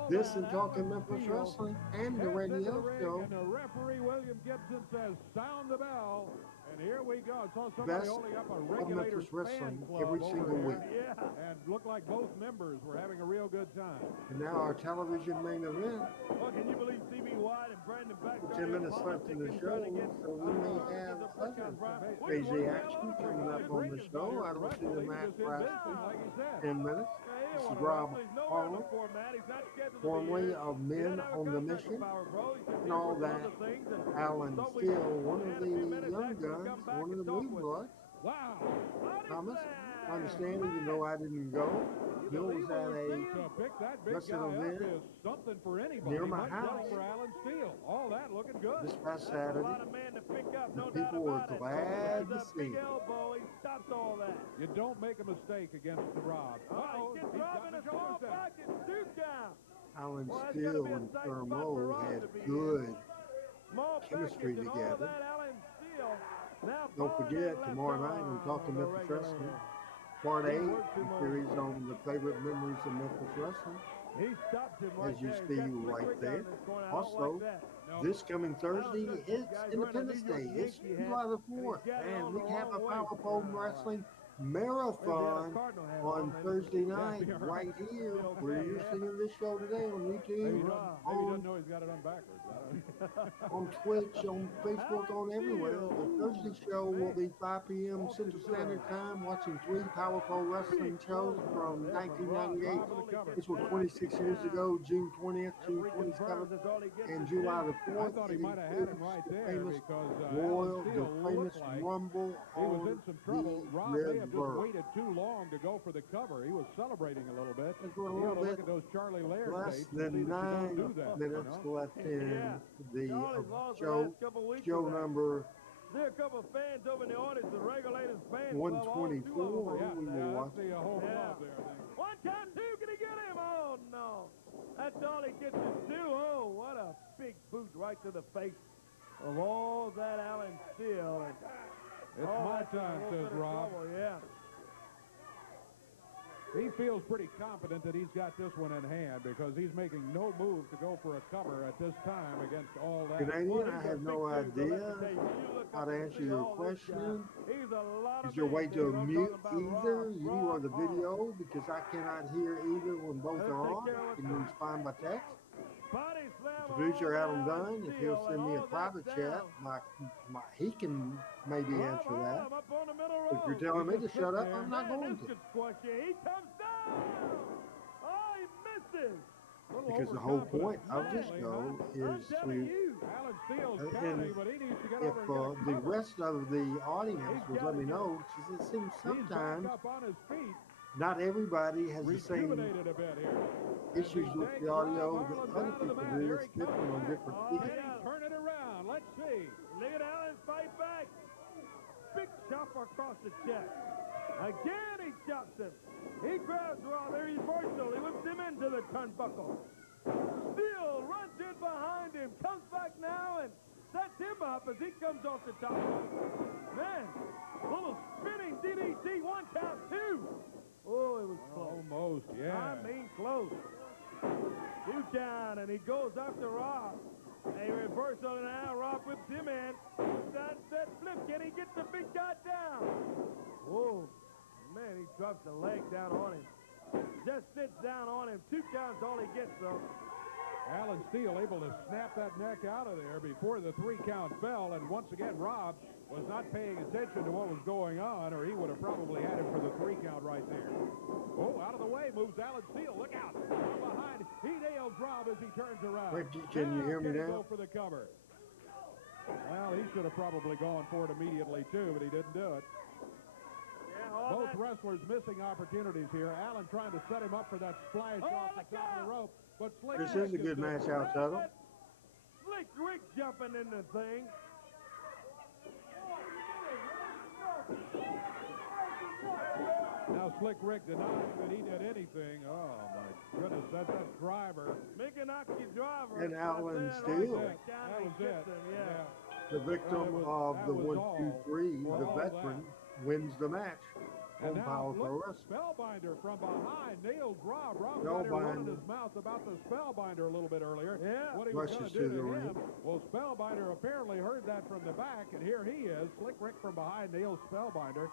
This and Talking Memphis Wrestling and the radio show. And the referee, William Gibson, says, sound the bell. And here we go. Saw somebody Best holding up a of Regulators Memphis Wrestling fan club every single over week. here. And looked like both members were having a real good time. And now our television main event. Well, can you believe C.B. White and Brandon Baxter? 10 minutes left in the show, so we may have other crazy action coming up on the show. I don't see the match lasting 10 minutes. This is Rob Harlem, formerly of Men on the Mission, and all that. Alan Steele, one of the young guns, one of the blue bloods. Wow. Thomas, I understand, even though I didn't go, Bill was at a Pick that big wrestling guy up event is something for anybody. near my Much like house for Alan Steele. All that looking good. this past Saturday. People were glad to see. He stops all that. You don't make a mistake against the Rob. Oh, He's gets got Rob in the a small shoulders down. pocket. Duke down. Alan Well, that's Steele gotta be a and safe Thermo spot for Rob had to be in. good Small chemistry package and all together. that, Alan Steele. Now Don't Powa forget, left tomorrow night on I'm talking the Memphis Regulators. Wrestling. Part 8, He worked him the over. series on the favorite memories of Memphis Wrestling. He stops him right As you there. see He's got right Slick Rick there. down in this corner. I don't Also, like that. this coming Thursday, Now, it's guys Independence wearing a Day. New York It's Yankee hat, July the and he's 4th, got it and on we the have a wrong way. Power Pole Wrestling Maybe they had a marathon Cardinal hat on maybe. Thursday night, you're right right. here, Still where there, you're yeah. seeing this show today on Maybe he YouTube, doesn't know he's got it on backwards. I don't on Twitch, on Facebook, on everywhere. The Thursday show will be 5 p.m. Central Standard Time, watching 3 Power Pole Wrestling shows from 1998. This was 26 years ago, June 20th, June 27th, and July the I 4th. thought he It might have had him includes right the there famous because Royal, Alan the Steele famous looked like Rumble he was on in some trouble. the Rob may have just river. waited too long to go for the cover. He was celebrating a little bit. Let's go a You little ought to bit look at those Charlie Laird less tapes and than see that you 9 don't do that, minutes you know? left in Yeah. the Charlie's lost the show. last couple weeks Show of that. number There are a couple of fans over in the audience, the Regulators fans. 124. Yeah, We will watch. that's the whole Yeah. club there, I think. One count, two. Can he get him? Oh, no. That's all he gets is two. Oh, what a big boot right to the face of all that Alan Steele. And, It's my that's a time, little says bit of Rob. trouble, yeah. He feels pretty confident that he's got this one in hand because he's making no move to go for a cover at this time against all that. Canadian, I have no idea how to answer your question. He's a lot of Is your way men, to dude. I'm mute talking about either Rob, you or the Rob video? Because I cannot hear either when both Let's are take on. care of Can you respond by text? Body slam Producer all Adam down Dunn, if he'll Steele, send and me a all private that chat, down. he can maybe Rob answer that. Harlem up on the middle If row. you're telling me to just shut sit up, there. I'm not Man, going this to. could squash you. He comes down. Oh, he misses. Little Because the whole point of overconfident, this apparently, show huh? I'm is telling to, you. Alan Steele's and counting, but he needs to get if over and get a the cover. rest of the audience would let me know, because it seems He's back sometimes up on his feet, not everybody has the same rejuvenated a bit here. issues with the audio that other people do. It's different on different Oh, feet. Can he turn it around? Let's see. Look at Allen fight back. Big chop across the chest. Again, he chops him. He grabs Rob. There, he reversal. He whips him into the turnbuckle. Steele runs in behind him, comes back now and sets him up as he comes off the top rope. Man, little spinning DDT, 1 count, 2. Oh, it was close. Almost, yeah. I mean close. 2 count, and he goes after Rob. A reversal, and now Rob whips him in. Sunset flip. Can he get the big guy down? Oh, man, he drops the leg down on him. Just sits down on him. 2 counts, all he gets, though. Alan Steele able to snap that neck out of there before the 3 count bell, and once again, Rob was not paying attention to what was going on, or he would have probably had him for the 3 count right there. Oh, out of the way moves Alan Steele. Look out. From behind, he nails Rob as he turns around. Rick, can you hear me Can he now? go for the cover? Well, he should have probably gone for it immediately, too, but he didn't do it. Both wrestlers missing opportunities here. Allen trying to set him up for that splash off the top of the rope. But Slick This Rick is a good match out, Tuttle. Slick Rick jumping in the thing. Now Slick Rick denies that he did anything. Oh, my goodness, that's that driver. Mikanaki driver. And Alan That's Steele. Right, That was it. Yeah. The victim of that the was 1, 2, all 3, for the all veteran, wins the match And on now Power Pro look, Wrestling. Spellbinder from behind nails Rob. Rob got here running his mouth about the Spellbinder a little bit earlier. Yeah. What he was going Rushes to do to the to ring. him. Well, Spellbinder apparently heard that from the back, and here he is. Slick Rick from behind nails Spellbinder,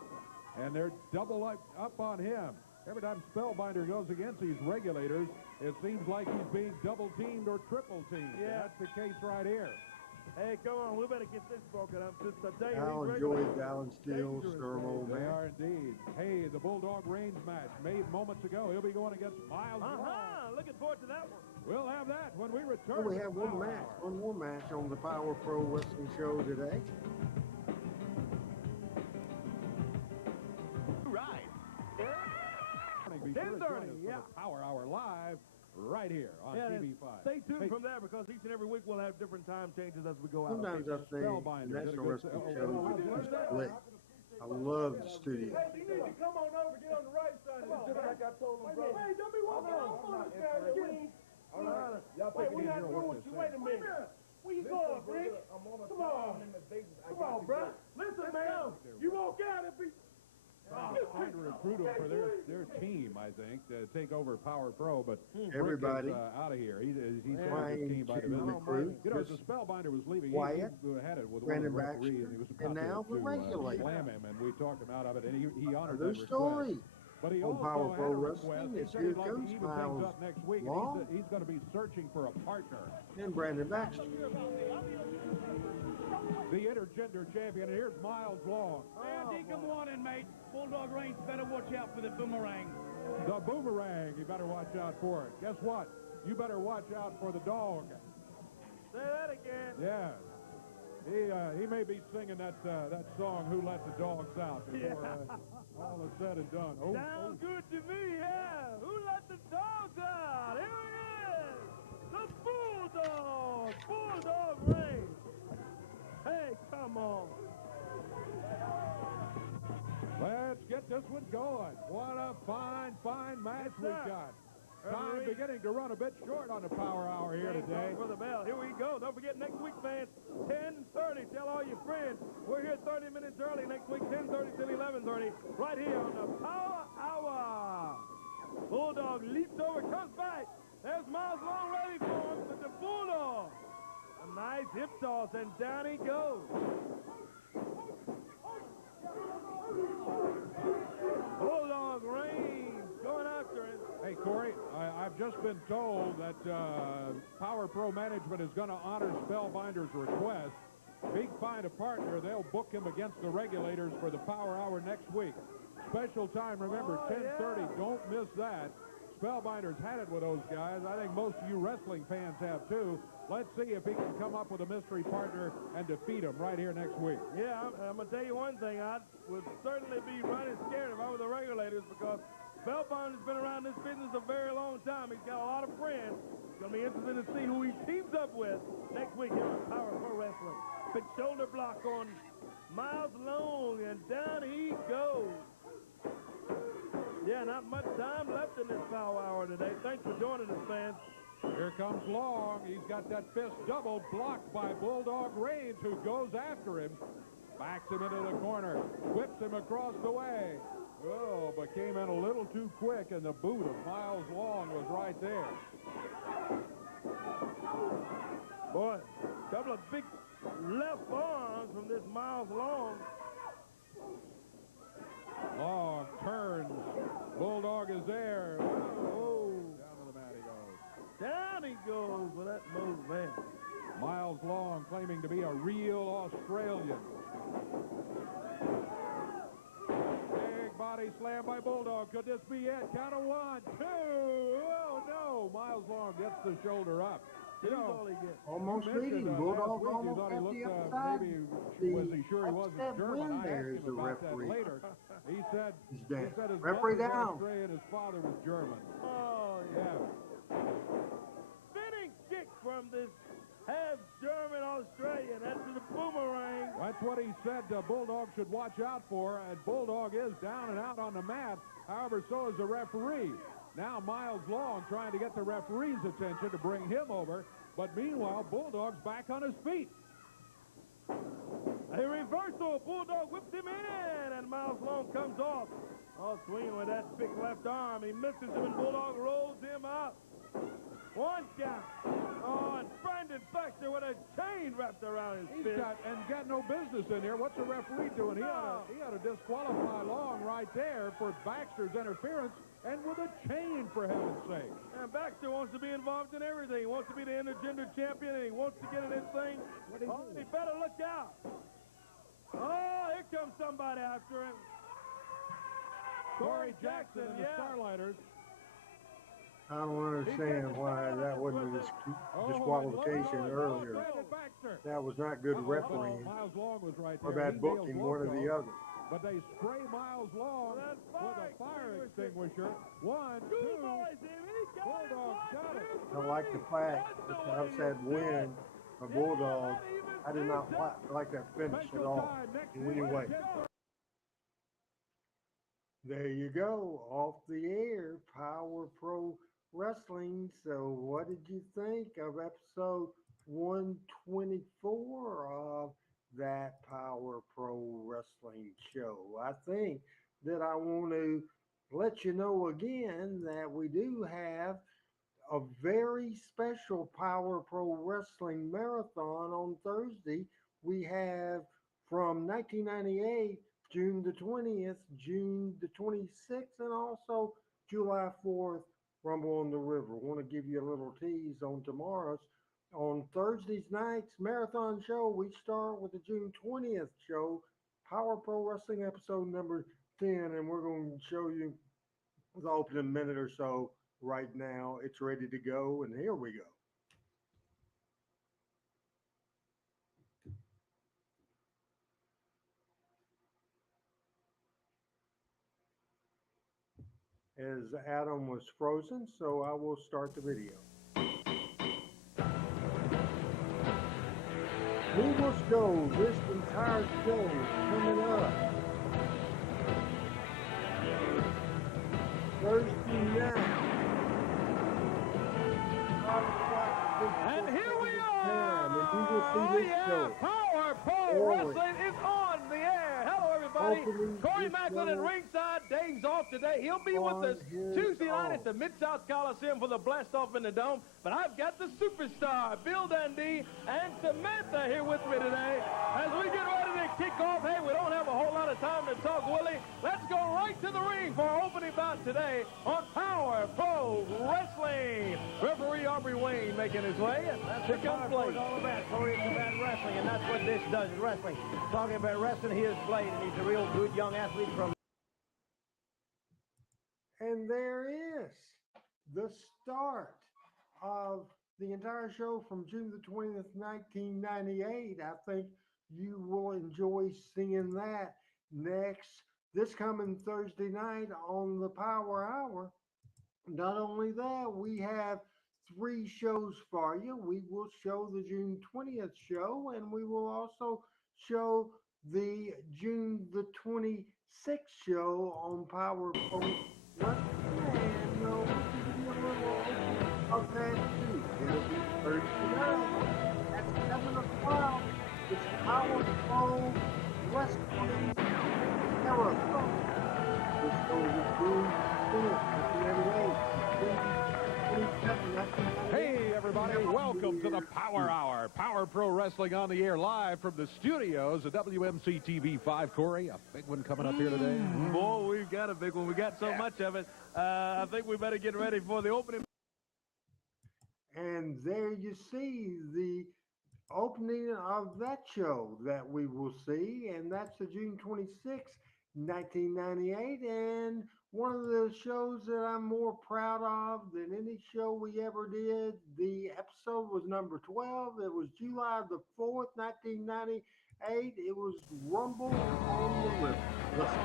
and they're double up on him. Every time Spellbinder goes against these regulators, it seems like he's being double teamed or triple teamed. Yeah. And that's the case right here. Hey, come on, we better get this broken up. Just a day. Al enjoyed the Alan Steele Skirmo They match. are indeed. Hey, the Bulldog Reigns match made moments ago. He'll be going against Miles Long. Looking forward to that one. We'll have that when we return. Oh, we to have the one Power match, Hour. one more match on the Power Pro Wrestling Show today. Right. Be sure to join 10:30, us for yeah. the Power Hour live right here on TV5. Stay tuned Hey, from there because each and every week we'll have different time changes as we go out. Sometimes I think the Spellbinder did a National good Wrestling oh, Show oh, is split. I love the studio. Hey, you need to come on over, get on the right side of this, like I told him, brother. Hey, don't be walking off on us, guys. All right. Y'all take it We're easy not on through what with you. they're Wait a minute. Where you going, Rick? Come on. Come on, bro. Listen, man. You walk out and be... trying to recruit them for their team, I think, to take over Power Pro, but Everybody Rick is, out of here. He's sort of trying his team by to division. recruit. You know, as the Spellbinder was leaving, Wyatt, he had it with Brandon one of the referees, Baxter, and he was and about now to the regulator. slam him, and we talked him out of it, and he honored Their that request. story But he on also Power had Pro a Wrestling request. He is said here he'd like to comes even things Miles up next week, Long and he's going to be searching for a partner. and Brandon Baxter. The intergender champion, and here's Miles Long. Andy, good morning, mate. Bulldog Reigns better watch out for the boomerang. The boomerang, you better watch out for it. Guess what? You better watch out for the dog. Say that again. Yeah. He may be singing that song, Who Let the Dogs Out, before all is said and done. Sounds good to me, yeah. Who let the dogs out? Here he is. The Bulldog. Bulldog Reigns. Hey, come on. Let's get this one going. What a fine match Yes, we've sir. got. Time beginning to run a bit short on the Power Hour here today. For the bell. Here we go. Don't forget next week, fans, 10:30. Tell all your friends. We're here 30 minutes early next week, 10:30 till 11:30, right here on the Power Hour. Bulldog leaps over, comes back. There's Miles Long ready for him with the Bulldog. A nice hip toss, and down he goes. Bulldog Reigns going after him. Hey, Corey, I've just been told that Power Pro Management is going to honor Spellbinder's request. Big find a partner. They'll book him against the regulators for the Power Hour next week. Special time, remember, 10:30. Don't miss that. Spellbinder's had it with those guys. I think most of you wrestling fans have, too. Let's see if he can come up with a mystery partner and defeat him right here next week. Yeah, I'm going to tell you one thing. I would certainly be running scared if I were the regulators because Spellbinder's been around this business a very long time. He's got a lot of friends. It's going to be interesting to see who he teams up with next week here on Power Pro Wrestling. Big shoulder block on Miles Long, and down he goes. Yeah, not much time left in this Power Hour today. Thanks for joining us, fans. Here comes Long. He's got that fist double blocked by Bulldog Reigns, who goes after him. Backs him into the corner. Whips him across the way. Oh, but came in a little too quick, and the boot of Miles Long was right there. Boy, a couple of big left arms from this Miles Long. Long turns. Bulldog is there. Oh, down to the mat he goes. Down he goes with that move, man. Miles Long claiming to be a real Australian. Big body slam by Bulldog. Could this be it? Count of 1, 2. Oh, no. Miles Long gets the shoulder up. You know, Almost you beat him. mentioned, Bulldog last week, you almost thought he got looked, the upside. maybe was he sure he wasn't upset German? win I there asked is him the about that referee. later. He said He's he dead. said his Referee mother was down. Australian, his father was German. Oh, Yeah. Spinning kick from this half German Australian. That's the boomerang. That's what he said Bulldog should watch out for, and Bulldog is down and out on the mat. However, so is the referee. Now Miles Long trying to get the referee's attention to bring him over, but meanwhile, Bulldog's back on his feet. A reversal. Bulldog whips him in, and Miles Long comes off. All swinging with that big left arm. He misses him, and Bulldog rolls him out. One count. Oh, and Brandon Baxter with a chain wrapped around his fist. Got no business in here. What's the referee doing? He ought to disqualify Long right there for Baxter's interference, and with a chain, for heaven's sake. And Baxter wants to be involved in everything. He wants to be the intergender champion, and he wants to get in this thing. He better look out. Oh, here comes somebody after him. Corey Jackson and the Starlighters. I don't understand why that wasn't a disqualification earlier. That was not good refereeing Miles Long was right there. or bad booking, one or the other. But they spray Miles Long with a fire extinguisher. 1, 2. Bulldog got it. I like the fact that the upset win for Bulldog. I did not like that finish at all. Anyway, there you go, off the air, Power Pro Wrestling. So what did you think of episode 124 of that Power Pro Wrestling show? I think that I want to let you know again that we do have a very special Power Pro Wrestling marathon on Thursday. We have from 1998, June the 20th, June the 26th, and also July 4th, Rumble on the River. I want to give you a little tease on tomorrow's. On Thursday's night's marathon show, we start with the June 20th show, Power Pro Wrestling episode number 10, and we're going to show you the opening minute or so right now. It's ready to go, and here we go. As Adam was frozen, so I will start the video. We will show this entire show coming up Thursday night. And here we are. And you will see this show. Power Pro Wrestling is on the air. Hello, everybody. Corey Macklin at ringside. Dave's off today. He'll be with us Tuesday night at the Mid-South Coliseum for the blast-off in the Dome. But I've got the superstar, Bill Dundee, and Samantha here with me today. As we get ready to kick off, hey, we don't have a whole lot of time to talk, Willie. Let's go right to the ring for our opening bout today on Power Pro Wrestling. Referee Aubrey Wayne making his way. And that's what Power Pro is all about. Corey, it's about wrestling, and that's what this does, is wrestling. Talking about wrestling, here's Blade, and he's a real good young athlete from... And there is the start of the entire show from June the 20th, 1998. I think you will enjoy seeing that next, this coming Thursday night on the Power Hour. Not only that, we have 3 shows for you. We will show the June 20th show, and we will also show the June the 26th show on Power Pro Wrestling. And we'll give you a little of that too. It'll be Thursday night at 7 o'clock. It's Power Pro Wrestling Marathon. This show is June 20th, 1998. Hey, everybody, welcome to the Power Hour. Power Pro Wrestling on the air live from the studios of WMC TV5. Corey, a big one coming up here today. Boy, we've got a big one. We got so much of it. I think we better get ready for the opening. And there you see the opening of that show that we will see, and that's the June 26th, 1998, and one of the shows that I'm more proud of than any show we ever did. The episode was number 12. It was July the 4th, 1998. It was Rumble on the River. Listen.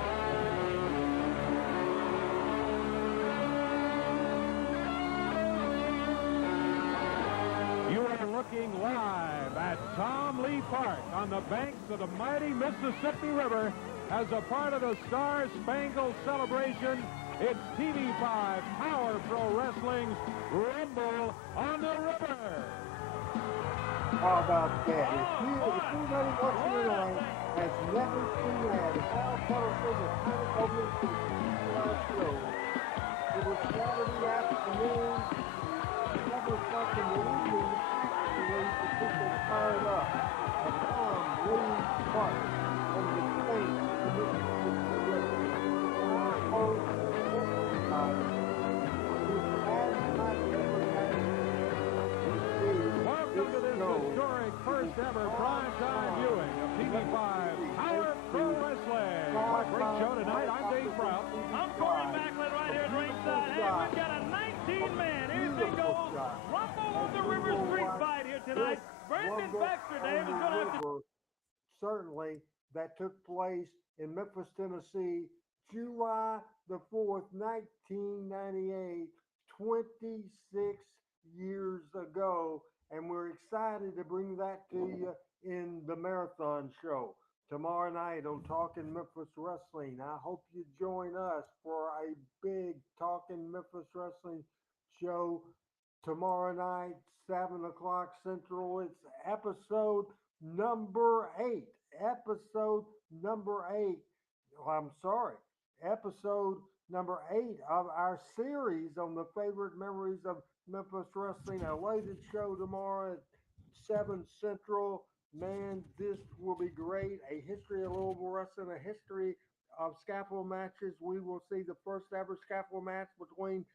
You are looking live at Tom Lee Park on the banks of the mighty Mississippi River as a part of the Star Spangled Celebration. It's TV5 Power Pro Wrestling's Rumble on the River. How about that? If anybody watching tonight has never seen that, if Al Tutter says it's kind of over to the show, it was Saturday afternoon, 7 o'clock in the evening, the way the people fired up at Tom Lee Park on the bank of the Mississippi River. And our host, Welcome to this historic first ever primetime viewing of TV5 Power Pro Wrestling. What a great show tonight. I'm Dave Prout. I'm Corey Backlund right here at ringside. Hey, we've got a 19-man, anything goes, Rumble on the River street fight here tonight. Brandon Baxter, Dave, is going to have to... Certainly, that took place in Memphis, Tennessee, July the 4th, 1998, 26 years ago. And we're excited to bring that to you in the Marathon Show tomorrow night on Talking Memphis Wrestling. I hope you join us for a big Talking Memphis Wrestling show tomorrow night, 7 o'clock Central. It's episode number 8. Episode number 8. I'm sorry. Episode number 8 of our series on the favorite memories of Memphis Wrestling. A loaded show tomorrow at 7 Central. Man, this will be great. A history of Louisville wrestling, a history of scaffold matches. We will see the first ever scaffold match between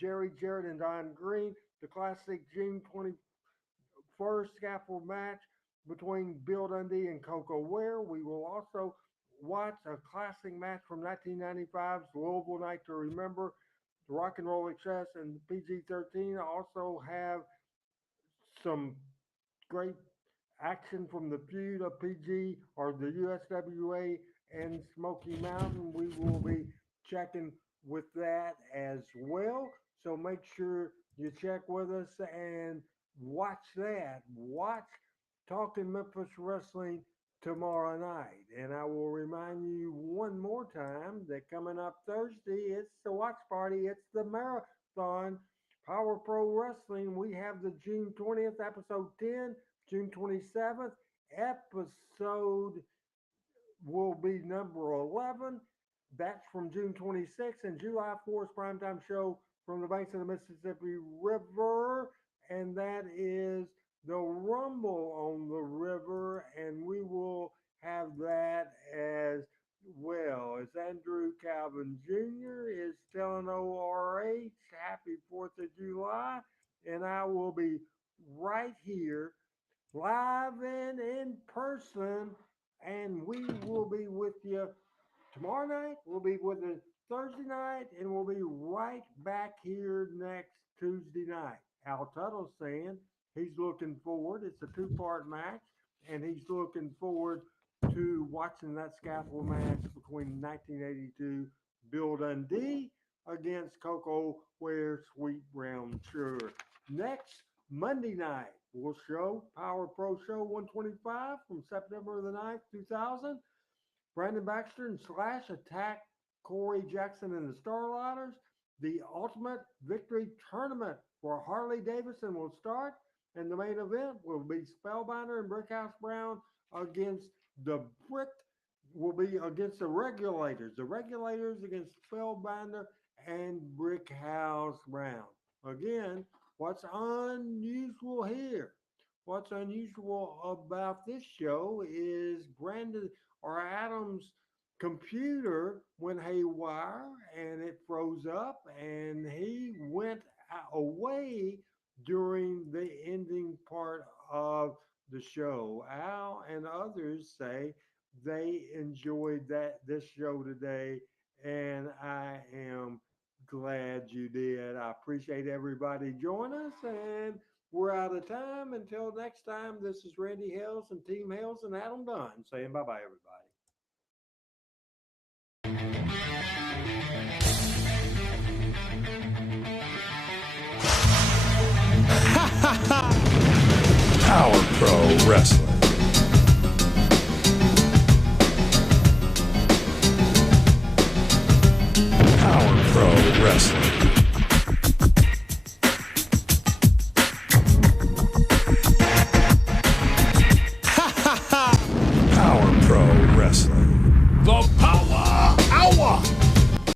Jerry Jarrett and Don Green. The classic June 21st scaffold match between Bill Dundee and Koko Ware. We will also watch a classic match from 1995's Louisville Night to Remember. The Rock and Roll Express and PG-13 also have some great action from the feud of PG or the USWA and Smoky Mountain. We will be checking with that as well. So make sure you check with us and watch that. Watch Talking Memphis Wrestling tomorrow night. And I will remind you one more time that coming up Thursday, it's the watch party. It's the Marathon Power Pro Wrestling. We have the June 20th, episode 10, June 27th, episode will be number 11. That's from June 26th, and July 4th primetime show from the banks of the Mississippi River, and that is the Rumble on the River, and we will have that as well. As Andrew Calvin Jr. is telling ORH, happy 4th of July, and I will be right here, live and in person, and we will be with you tomorrow night. We'll be with you Thursday night, and we'll be right back here next Tuesday night. Al Tuttle's saying he's looking forward. It's a 2-part match, and he's looking forward to watching that scaffold match between 1982 Bill Dundee against Koko Ware Sweet Brown Sugar. Next Monday night, we'll show Power Pro Show 125 from September the 9th, 2000. Brandon Baxter and Slash attack Corey Jackson and the Starlighters. The Ultimate Victory Tournament for Harley Davidson will start, and the main event will be Spellbinder and Brickhouse Brown against the Regulators. The Regulators against Spellbinder and Brickhouse Brown. Again, what's unusual here? What's unusual about this show is Brandon or Adam's computer went haywire and it froze up, and he went away during the ending part of the show. Al and others say they enjoyed this show today, and I am glad you did. I appreciate everybody joining us, and we're out of time. Until next time, this is Randy Hales and Team Hales and Adam Dunn saying bye-bye, everybody. Ha ha ha! Power Pro Wrestling. Power Pro Wrestling.